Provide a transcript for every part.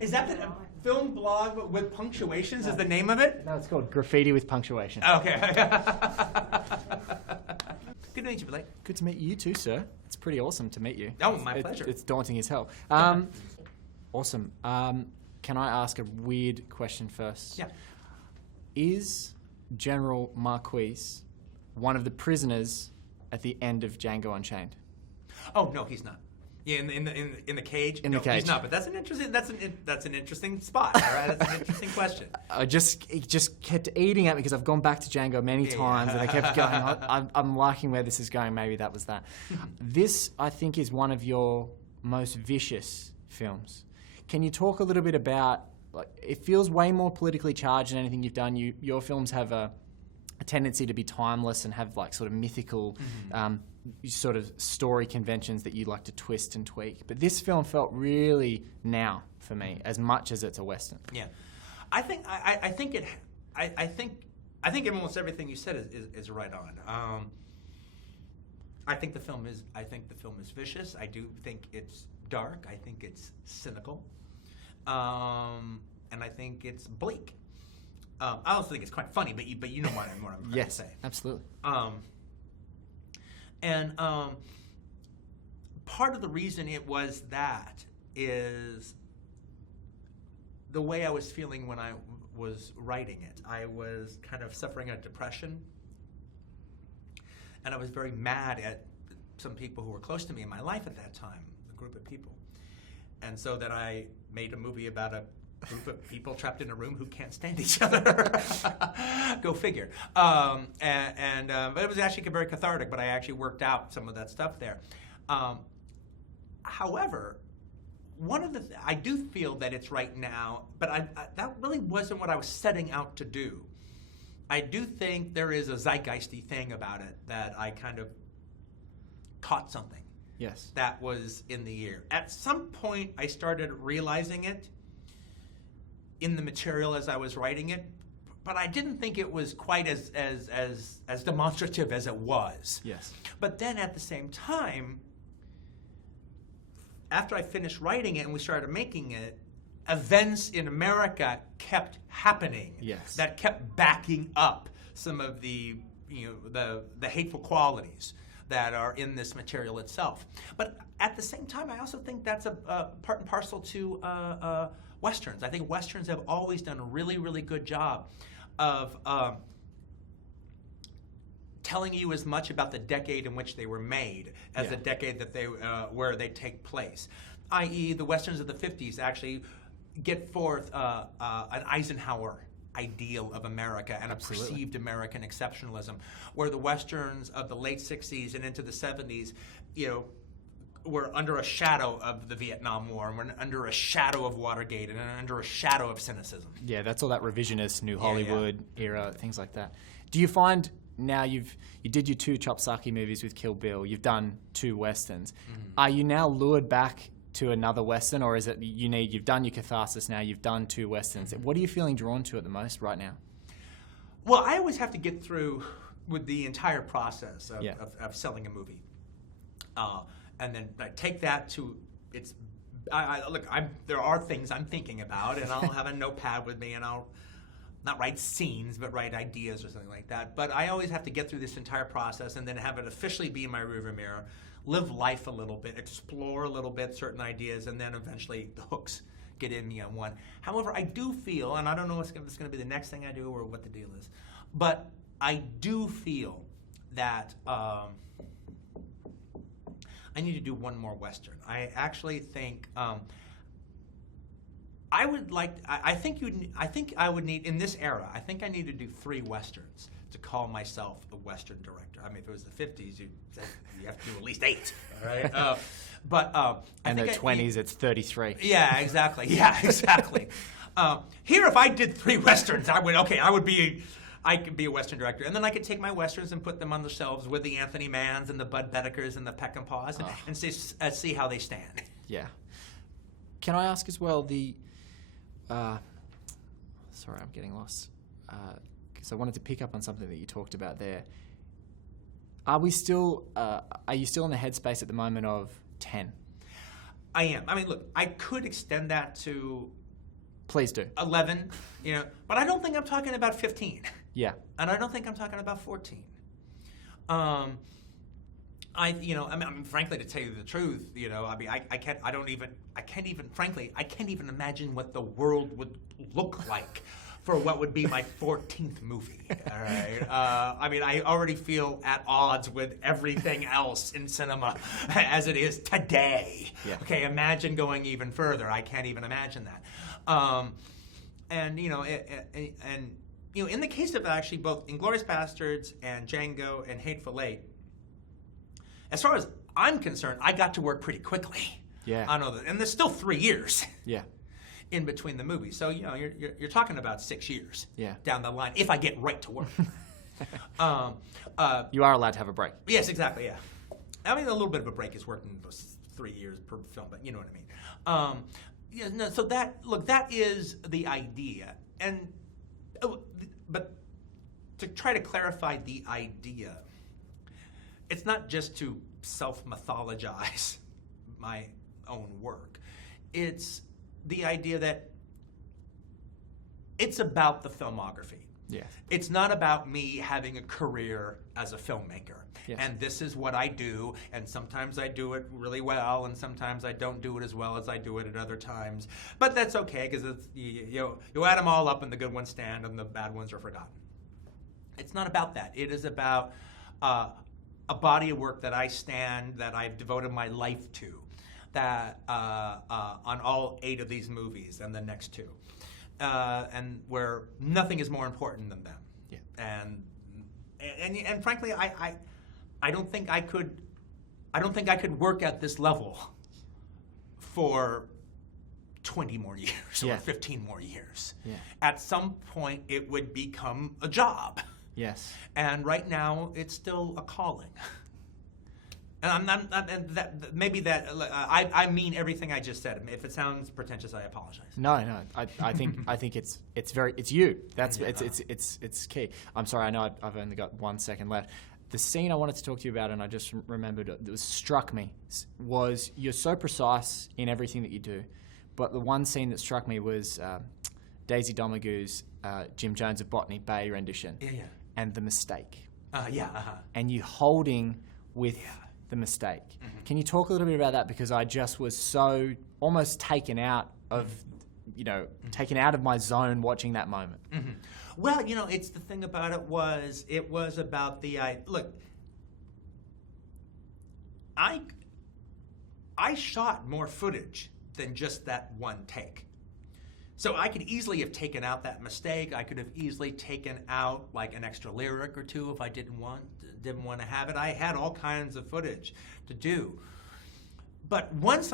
Is that the film blog with punctuations is the name of it? No, it's called Graffiti with Punctuation. Okay. Good to meet you, Blake. Good to meet you too, sir. It's pretty awesome to meet you. Oh, my pleasure. It's daunting as hell. Awesome. Can I ask a weird question first? Yeah. Is General Marquise one of the prisoners at the end of Django Unchained? Oh no, he's not. Yeah, in the cage. In the cage. He's not. But that's an interesting spot. All right, that's an interesting question. It just kept eating at me because I've gone back to Django many times and I kept going. I'm liking where this is going. Maybe that was that. This, I think, is one of your most vicious films. Can you talk a little bit about? Like, it feels way more politically charged than anything you've done. Your films have a tendency to be timeless and have like sort of mythical sort of story conventions that you like to twist and tweak. But this film felt really now for me, as much as it's a Western. Yeah, I think almost everything you said is right on. I think the film is vicious. I do think it's dark. I think it's cynical, and I think it's bleak. I also think it's quite funny, but you know what I'm trying to say. Yes, absolutely. And part of the reason it was that is the way I was feeling when I was writing it. I was kind of suffering a depression, and I was very mad at some people who were close to me in my life at that time, a group of people. And so that I made a movie about a group of people trapped in a room who can't stand each other. Go figure. But it was actually very cathartic, but I actually worked out some of that stuff there. However, I do feel that it's right now, but that really wasn't what I was setting out to do. I do think there is a zeitgeisty thing about it that I kind of caught something. Yes. That was in the air. At some point, I started realizing it in the material as I was writing it, but I didn't think it was quite as demonstrative as it was. Yes. But then at the same time, after I finished writing it and we started making it, events in America kept happening. Yes. That kept backing up some of the hateful qualities that are in this material itself. But at the same time, I also think that's a part and parcel to Westerns. I think Westerns have always done a really, really good job of telling you as much about the decade in which they were made as the decade that where they take place. I.e., the Westerns of the 50s actually get forth an Eisenhower ideal of America and a perceived American exceptionalism, where the Westerns of the late 60s and into the 70s, were under a shadow of the Vietnam War, and were under a shadow of Watergate, and under a shadow of cynicism. Yeah, that's all that revisionist New Hollywood era, things like that. Do you find now you did your 2 Chopsaki movies with Kill Bill, you've done 2 Westerns. Are you now lured back to another Western, or is it you've done your catharsis now, you've done 2 Westerns? What are you feeling drawn to at the most right now? Well, I always have to get through with the entire process of selling a movie. And then I take that to its. There are things I'm thinking about, and I'll have a notepad with me, and I'll not write scenes, but write ideas or something like that. But I always have to get through this entire process and then have it officially be in my rearview mirror, live life a little bit, explore a little bit certain ideas, and then eventually the hooks get in me on one. However, I do feel, and I don't know if it's going to be the next thing I do or what the deal is, but I do feel that I need to do one more Western. I actually think I would like. I think I would need in this era. I think I need to do 3 Westerns to call myself a Western director. I mean, if it was the 50s, you have to do at least 8. All right. And the 20s, it's 33. Yeah, exactly. Yeah, exactly. Here, if I did 3 Westerns, I could be a Western director. And then I could take my Westerns and put them on the shelves with the Anthony Manns and the Bud Bedekers and the Peckinpahs and see how they stand. Yeah. Can I ask as well sorry, I'm getting lost. Because I wanted to pick up on something that you talked about there. Are you still in the headspace at the moment of 10? I am. I mean, look, I could extend that to Please do. 11, but I don't think I'm talking about 15. Yeah. And I don't think I'm talking about 14. Frankly, to tell you the truth, I can't even imagine what the world would look like for what would be my 14th movie. All right. I already feel at odds with everything else in cinema as it is today. Yeah. Okay, imagine going even further. I can't even imagine that. In the case of actually both Inglourious Bastards and Django and Hateful Eight, as far as I'm concerned, I got to work pretty quickly. Yeah. On all that, and there's still 3 years. Yeah. In between the movies, so you're talking about 6 years. Yeah. Down the line, if I get right to work. You are allowed to have a break. Yes, exactly. Yeah. A little bit of a break is working 3 years per film, but you know what I mean. So that is the idea, but to try to clarify the idea, it's not just to self-mythologize my own work. It's the idea that it's about the filmography. Yes. It's not about me having a career as a filmmaker. Yes. And this is what I do, and sometimes I do it really well, and sometimes I don't do it as well as I do it at other times. But that's okay, because you add them all up and the good ones stand and the bad ones are forgotten. It's not about that. It is about a body of work that I've devoted my life to, that on all 8 of these movies and the next 2, and where nothing is more important than them. Yeah. And frankly, I don't think I could work at this level for 20 more years or 15 more years. Yeah. At some point, it would become a job. Yes. And right now, it's still a calling. And I mean everything I just said. If it sounds pretentious, I apologize. No. I think it's you. It's key. I'm sorry. I know I've only got 1 second left. The scene I wanted to talk to you about, and I just remembered it, that struck me, was you're so precise in everything that you do, but the one scene that struck me was Daisy Domergue's Jim Jones of Botany Bay rendition. Yeah. And The Mistake. And you holding with The Mistake. Mm-hmm. Can you talk a little bit about that? Because I just was so almost taken out of my zone watching that moment. Mm-hmm. Well, it's the thing about it was about the look. I shot more footage than just that one take. So I could easily have taken out that mistake. I could have easily taken out like an extra lyric or 2 if I didn't want to have it. I had all kinds of footage to do. But once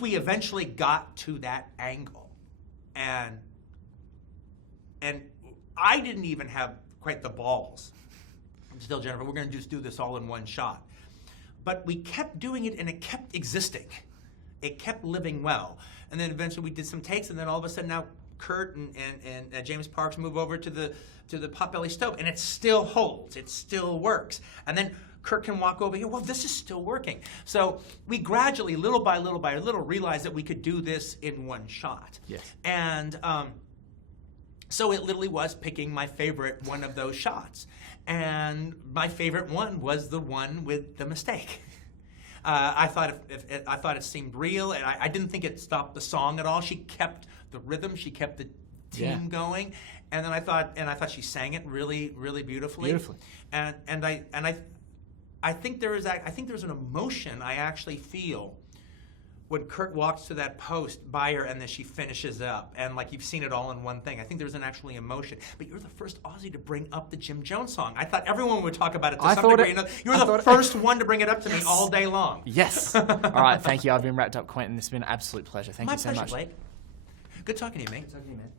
we eventually got to that angle, and I didn't even have quite the balls to tell Jennifer, we're going to just do this all in one shot. But we kept doing it, and it kept existing. It kept living well. And then eventually we did some takes, and then all of a sudden now Kurt and James Parks move over to the Potbelly stove, and it still holds. It still works. And then Kurt can walk over here. Well, this is still working. So we gradually, little by little, realized that we could do this in one shot. Yes. And so it literally was picking my favorite one of those shots. And my favorite one was the one with the mistake. I thought it seemed real, and I didn't think it stopped the song at all. She kept the rhythm, she kept the team going, and then I thought she sang it really, really beautifully. And I think there's an emotion I actually feel when Kurt walks to that post by her and then she finishes up, and like you've seen it all in one thing. I think there's an actually emotion. But you're the first Aussie to bring up the Jim Jones song. I thought everyone would talk about it to some degree. You're the first one to bring it up to me all day long. Yes. All right, thank you. I've been wrapped up, Quentin. This has been an absolute pleasure. Thank you so much. My pleasure, Blake. Good talking to you, mate. Good talking to you, man.